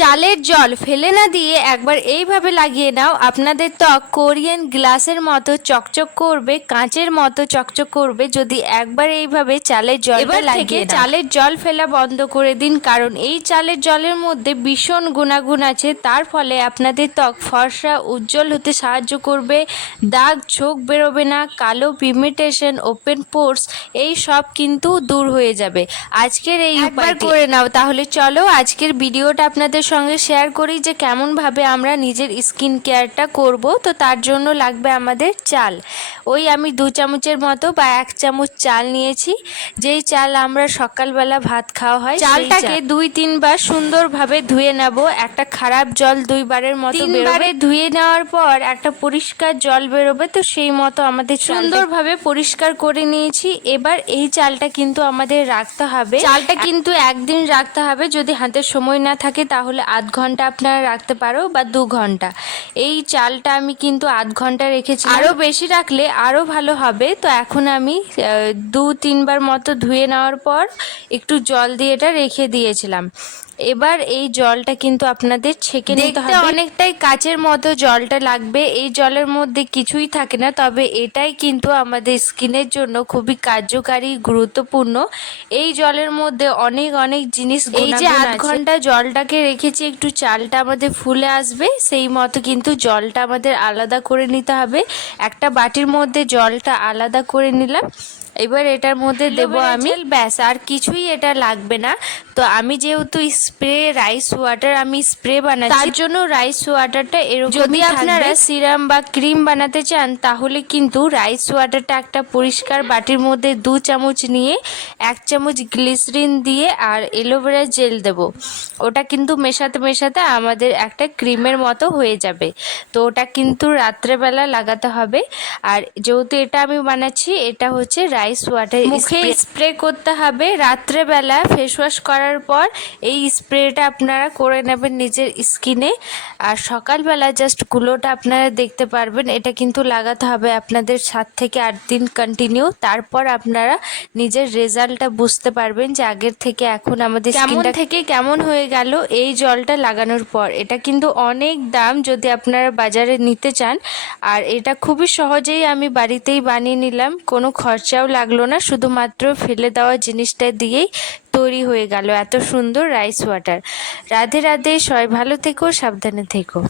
চালের জল ফেলে না দিয়ে একবার এইভাবে লাগিয়ে নাও, আপনাদের ত্বক কোরিয়ান গ্লাসের মতো চকচক করবে, কাঁচের মতো চকচক করবে যদি একবার এইভাবে চালের জলটা লাগিয়ে নাও। চালের জল ফেলা বন্ধ করে দিন, কারণ এই চালের জলের মধ্যে ভীষণ গুণাগুণ আছে। তার ফলে আপনাদের ত্বক ফর্সা উজ্জ্বল হতে সাহায্য করবে, দাগ ছোপ বেরোবে না, কালো পিগমেন্টেশন, ওপেন পোর্স এই সব কিন্তু দূর হয়ে যাবে আজকের এই উপায়টি করে নাও। তাহলে চলো আজকের ভিডিওটা আপনাদের সঙ্গে শেয়ার করি যে কেমনভাবে আমরা নিজের স্কিন কেয়ারটা করব। তো তার জন্য লাগবে আমাদের চাল। ওই আমি 2 চামচের মতো বা 1 চামচ চাল নিয়েছি, যেই চাল আমরা সকালবেলা ভাত খাওয়া হয়। চালটাকে 2-3 বার সুন্দরভাবে ধুয়ে নেব। একটা খারাপ জল 2 বারের মতো বেরোবে। ধুয়ে নেওয়ার পর একটা পরিষ্কার জল বেরোবে, তো সেই মতো আমাদের সুন্দরভাবে পরিষ্কার করে নিয়েছি। এবার এই চালটা কিন্তু আমাদের রাখতে হবে। চালটা কিন্তু একদিন রাখতে হবে, যদি হাতে সময় না থাকে তাহলে আধ ঘন্টা আপনারা রাখতে পারো বা 2 ঘন্টা। এই চালটা আমি কিন্তু আধ ঘন্টা রেখেছি, আরও বেশি রাখলে আরও ভালো হবে। তো এখন আমি 2-3 বার মতো ধুয়ে নেওয়ার পর একটু জল দিয়ে এটা রেখে দিয়েছিলাম। এবার এই জলটা কিন্তু আপনাদের ছেঁকে নিতে হবে। অনেকটাই কাচের মতো জলটা লাগবে। এই জলের মধ্যে কিছুই থাকে না, তবে এটাই কিন্তু আমাদের স্কিনের জন্য খুবই কার্যকারী, গুরুত্বপূর্ণ। এই জলের মধ্যে অনেক অনেক জিনিস, এই যে আধ ঘন্টা জলটাকে রেখেছি একটু চালটা আমাদের ফুলে আসবে, সেই মতো কিন্তু জলটা আমাদের আলাদা করে নিতে হবে। একটা বাটির মধ্যে জলটা আলাদা করে নিলাম। এবার এটার মধ্যে দেব আমি, ব্যাস আর কিছুই এটা লাগবে না। তো আমি যেহেতু স্প্রে রাইস ওয়াটার আমি স্প্রে বানাচ্ছি, তার জন্য রাইস ওয়াটারটা এরকম। যদি আপনারা সিরাম বা ক্রিম বানাতে চান তাহলে কিন্তু রাইস ওয়াটারটা একটা পরিষ্কার বাটির মধ্যে 2 চামচ নিয়ে 1 চামচ গ্লিসারিন দিয়ে আর অ্যালোভেরা জেল দেব। ওটা কিন্তু মেশাতে মেশাতে আমাদের একটা ক্রিমের মতো হয়ে যাবে। তো ওটা কিন্তু রাত্রেবেলা লাগাতে হবে। আর যেহেতু এটা আমি বানাচ্ছি, এটা হচ্ছে রাইস ওয়াটার, মুখে স্প্রে করতে হবে রাত্রেবেলা। ফেস ওয়াশ করার পর এই স্প্রেটা আপনারা করে নেবেন নিজের স্কিনে, আর সকালবেলা জাস্ট গ্লোটা আপনারা দেখতে পারবেন। এটা কিন্তু লাগাতে হবে আপনাদের 7 থেকে 8 দিন কন্টিনিউ। তারপর আপনারা নিজের রেজাল্টটা বুঝতে পারবেন যে আগের থেকে এখন আমাদের স্কিনটা থেকে কেমন হয়ে গেল এই জলটা লাগানোর পর। এটা কিন্তু অনেক দাম যদি আপনারা বাজারে নিতে চান, আর এটা খুবই সহজেই আমি বাড়িতেই বানিয়ে নিলাম, কোনো খরচাও লাগলো না, শুধুমাত্র ফেলে দেওয়া জিনিসটা দিয়েই তৈরি হয়ে গেল এত সুন্দর রাইস ওয়াটার। রাধে রাধে, সবাই ভালো থেকো, সাবধানে থেকো।